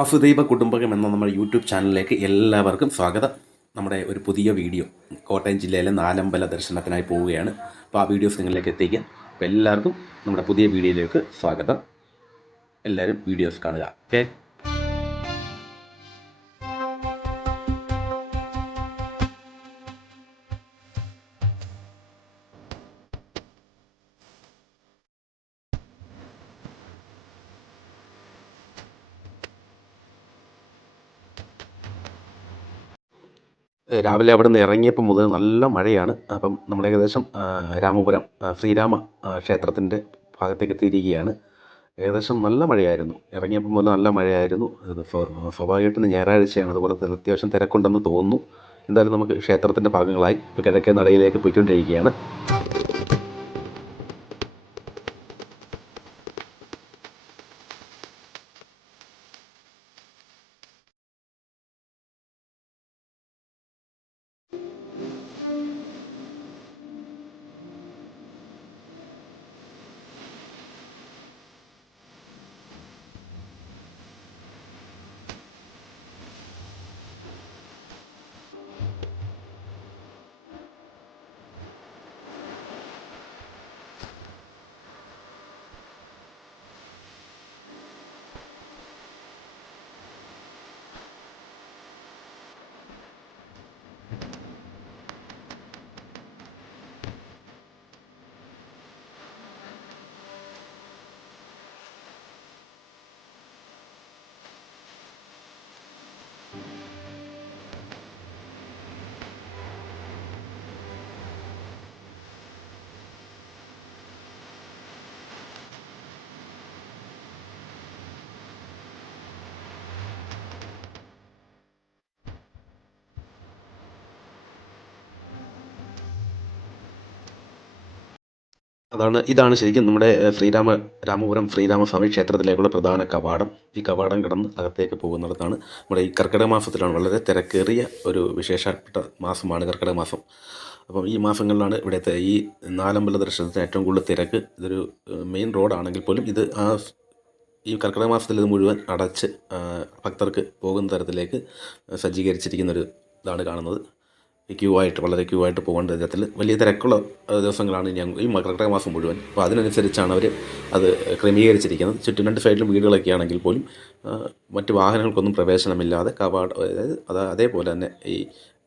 വസുദൈവ കുടുംബകം എന്ന നമ്മുടെ യൂട്യൂബ് ചാനലിലേക്ക് എല്ലാവർക്കും സ്വാഗതം. നമ്മുടെ ഒരു പുതിയ വീഡിയോ കോട്ടയം ജില്ലയിലെ നാലമ്പല ദർശനത്തിനായി പോവുകയാണ്. അപ്പോൾ ആ വീഡിയോസ് നിങ്ങളിലേക്ക് എത്തിക്കാം. അപ്പോൾ എല്ലാവർക്കും നമ്മുടെ പുതിയ വീഡിയോയിലേക്ക് സ്വാഗതം. എല്ലാവരും വീഡിയോസ് കാണുക. ഓക്കെ. രാവിലെ അവിടെ നിന്ന് ഇറങ്ങിയപ്പോൾ മുതൽ നല്ല മഴയാണ്. അപ്പം നമ്മൾ ഏകദേശം രാമപുരം ശ്രീരാമ ക്ഷേത്രത്തിൻ്റെ ഭാഗത്തേക്ക് എത്തിയിരിക്കുകയാണ്. ഏകദേശം നല്ല മഴയായിരുന്നു. ഇറങ്ങിയപ്പോൾ മുതൽ നല്ല മഴയായിരുന്നു. ഇത് സ്വാഭാവികമായിട്ടും ഞായറാഴ്ചയാണ്, അതുപോലെ തന്നെ അത്യാവശ്യം തിരക്കുണ്ടെന്ന് തോന്നുന്നു. എന്തായാലും നമുക്ക് ക്ഷേത്രത്തിൻ്റെ ഭാഗങ്ങളായി ഇപ്പോൾ കിഴക്കേ നടയിലേക്ക് പോയിക്കൊണ്ടിരിക്കുകയാണ്. ഇതാണ് ശരിക്കും നമ്മുടെ രാമപുരം ശ്രീരാമസ്വാമി ക്ഷേത്രത്തിലേക്കുള്ള പ്രധാന കവാടം. ഈ കവാടം കടന്ന് അകത്തേക്ക് പോകുന്നിടത്താണ് നമ്മുടെ ഈ കർക്കിടക മാസത്തിലാണ് വളരെ തിരക്കേറിയ ഒരു വിശേഷപ്പെട്ട മാസമാണ് കർക്കിടക മാസം. അപ്പം ഈ മാസങ്ങളിലാണ് ഇവിടുത്തെ ഈ നാലമ്പല ദർശനത്തിന് ഏറ്റവും കൂടുതൽ തിരക്ക്. ഇതൊരു മെയിൻ റോഡാണെങ്കിൽ പോലും ഈ കർക്കിടക മാസത്തിൽ ഇത് മുഴുവൻ അടച്ച് ഭക്തർക്ക് പോകുന്ന തരത്തിലേക്ക് സജ്ജീകരിച്ചിരിക്കുന്നൊരു ഇതാണ് കാണുന്നത്. വളരെ ക്യൂ ആയിട്ട് പോകേണ്ട വിധത്തിൽ വലിയ തിരക്കുള്ള ദിവസങ്ങളാണ് ഈ കർക്കിടക മാസം മുഴുവൻ. അപ്പോൾ അതിനനുസരിച്ചാണ് അവർ അത് ക്രമീകരിച്ചിരിക്കുന്നത്. ചുറ്റും രണ്ട് സൈഡിലും വീടുകളൊക്കെ ആണെങ്കിൽ പോലും മറ്റ് വാഹനങ്ങൾക്കൊന്നും പ്രവേശനമില്ലാതെ അതേപോലെ തന്നെ ഈ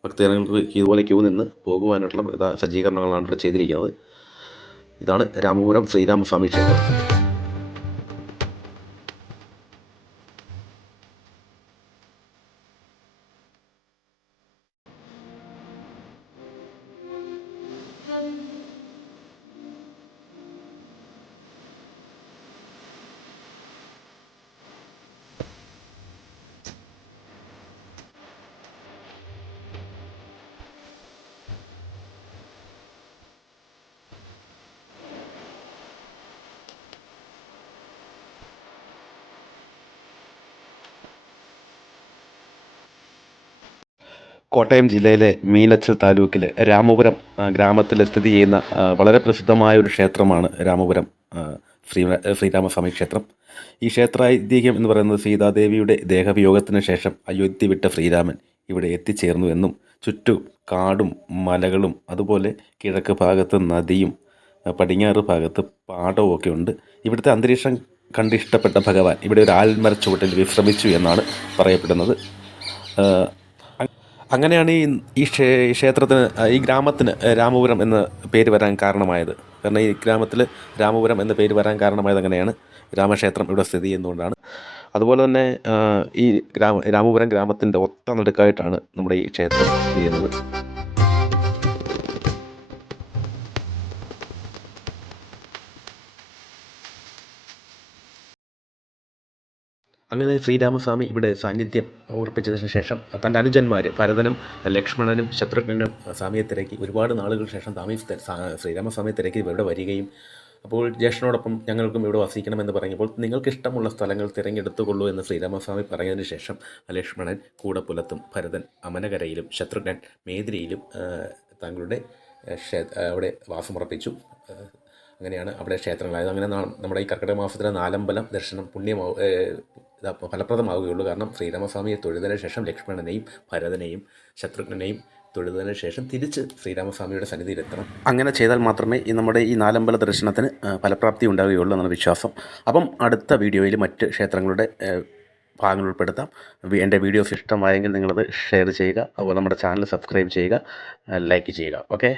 ഭക്തജനങ്ങൾക്ക് ഇതുപോലെ ക്യൂ നിന്ന് പോകുവാനായിട്ടുള്ള സജ്ജീകരണങ്ങളാണ് ഇവിടെ ചെയ്തിരിക്കുന്നത്. ഇതാണ് രാമപുരം ശ്രീരാമസ്വാമി ക്ഷേത്രം. കോട്ടയം ജില്ലയിലെ മീനച്ചിൽ താലൂക്കിൽ രാമപുരം ഗ്രാമത്തിൽ സ്ഥിതി ചെയ്യുന്ന വളരെ പ്രസിദ്ധമായ ഒരു ക്ഷേത്രമാണ് രാമപുരം ശ്രീരാമസ്വാമി ക്ഷേത്രം. ഈ ക്ഷേത്ര ഐതിഹ്യം എന്ന് പറയുന്നത് സീതാദേവിയുടെ ദേഹവിയോഗത്തിന് ശേഷം അയോധ്യ വിട്ട ശ്രീരാമൻ ഇവിടെ എത്തിച്ചേർന്നു എന്നും ചുറ്റും കാടും മലകളും അതുപോലെ കിഴക്ക് ഭാഗത്ത് നദിയും പടിഞ്ഞാറ് ഭാഗത്ത് പാടവും ഒക്കെ ഉണ്ട്. ഇവിടുത്തെ അന്തരീക്ഷം കണ്ടിഷ്ടപ്പെട്ട ഭഗവാൻ ഇവിടെ ഒരു ആൽമരച്ചുവട്ടിൽ വിശ്രമിച്ചു എന്നാണ് പറയപ്പെടുന്നത്. അങ്ങനെയാണ് ഈ ക്ഷേത്രത്തിന് ഈ ഗ്രാമത്തിന് രാമപുരം എന്ന പേര് വരാൻ കാരണമായത്. കാരണം ഈ ഗ്രാമത്തിൽ രാമപുരം എന്ന പേര് വരാൻ കാരണമായത് അങ്ങനെയാണ്. രാമക്ഷേത്രം ഇവിടെ സ്ഥിതി ചെയ്യുന്നതുകൊണ്ടാണ്. അതുപോലെ തന്നെ ഈ രാമപുരം ഗ്രാമത്തിൻ്റെ ഒത്ത നടുക്കായിട്ടാണ് നമ്മുടെ ഈ ക്ഷേത്രം സ്ഥിതി ചെയ്യുന്നത്. അങ്ങനെ ശ്രീരാമസ്വാമി ഇവിടെ സാന്നിധ്യം ഉറപ്പിച്ചതിന് ശേഷം തൻ്റെ അനുജന്മാർ ഭരതനും ലക്ഷ്മണനും ശത്രുഘ്നനും സ്വാമിയെ തിരക്കി ഒരുപാട് നാളുകൾക്ക് ശേഷം ശ്രീരാമസ്വാമിയെ തിരക്കി ഇവിടെ വരികയും അപ്പോൾ ജ്യേഷ്ഠനോടൊപ്പം ഞങ്ങൾക്കും ഇവിടെ വസിക്കണമെന്ന് പറഞ്ഞപ്പോൾ നിങ്ങൾക്ക് ഇഷ്ടമുള്ള സ്ഥലങ്ങൾ തിരഞ്ഞെടുത്തുകൊള്ളൂ എന്ന് ശ്രീരാമസ്വാമി പറഞ്ഞതിന് ശേഷം ലക്ഷ്മണൻ കൂടപ്പുലത്തും ഭരതൻ അമനകരയിലും ശത്രുഘ്നൻ മേദിനിയിലും തങ്ങളുടെ അവിടെ വാസമുറപ്പിച്ചു. അങ്ങനെയാണ് അവിടെ ക്ഷേത്രങ്ങളായത്. അങ്ങനെ നമ്മുടെ ഈ കർക്കിടക മാസത്തിലെ നാലമ്പലം ദർശനം ഇത് ഫലപ്രദമാവുകയുള്ളൂ. കാരണം ശ്രീരാമസ്വാമിയെ തൊഴുതതിന് ശേഷം ലക്ഷ്മണനെയും ഭരതനെയും ശത്രുഘ്നെയും തൊഴുതതിന് ശേഷം തിരിച്ച് ശ്രീരാമസ്വാമിയുടെ സന്നിധിയിലെത്തണം. അങ്ങനെ ചെയ്താൽ മാത്രമേ നമ്മുടെ ഈ നാലമ്പല ദർശനത്തിന് ഫലപ്രാപ്തി ഉണ്ടാവുകയുള്ളൂ എന്നാണ് വിശ്വാസം. അപ്പം അടുത്ത വീഡിയോയിൽ മറ്റ് ക്ഷേത്രങ്ങളുടെ ഭാഗങ്ങൾ ഉൾപ്പെടുത്താം. എൻ്റെ വീഡിയോസ് ഇഷ്ടമായെങ്കിൽ നിങ്ങളത് ഷെയർ ചെയ്യുക. അതുപോലെ നമ്മുടെ ചാനൽ സബ്സ്ക്രൈബ് ചെയ്യുക, ലൈക്ക് ചെയ്യുക. ഓക്കെ.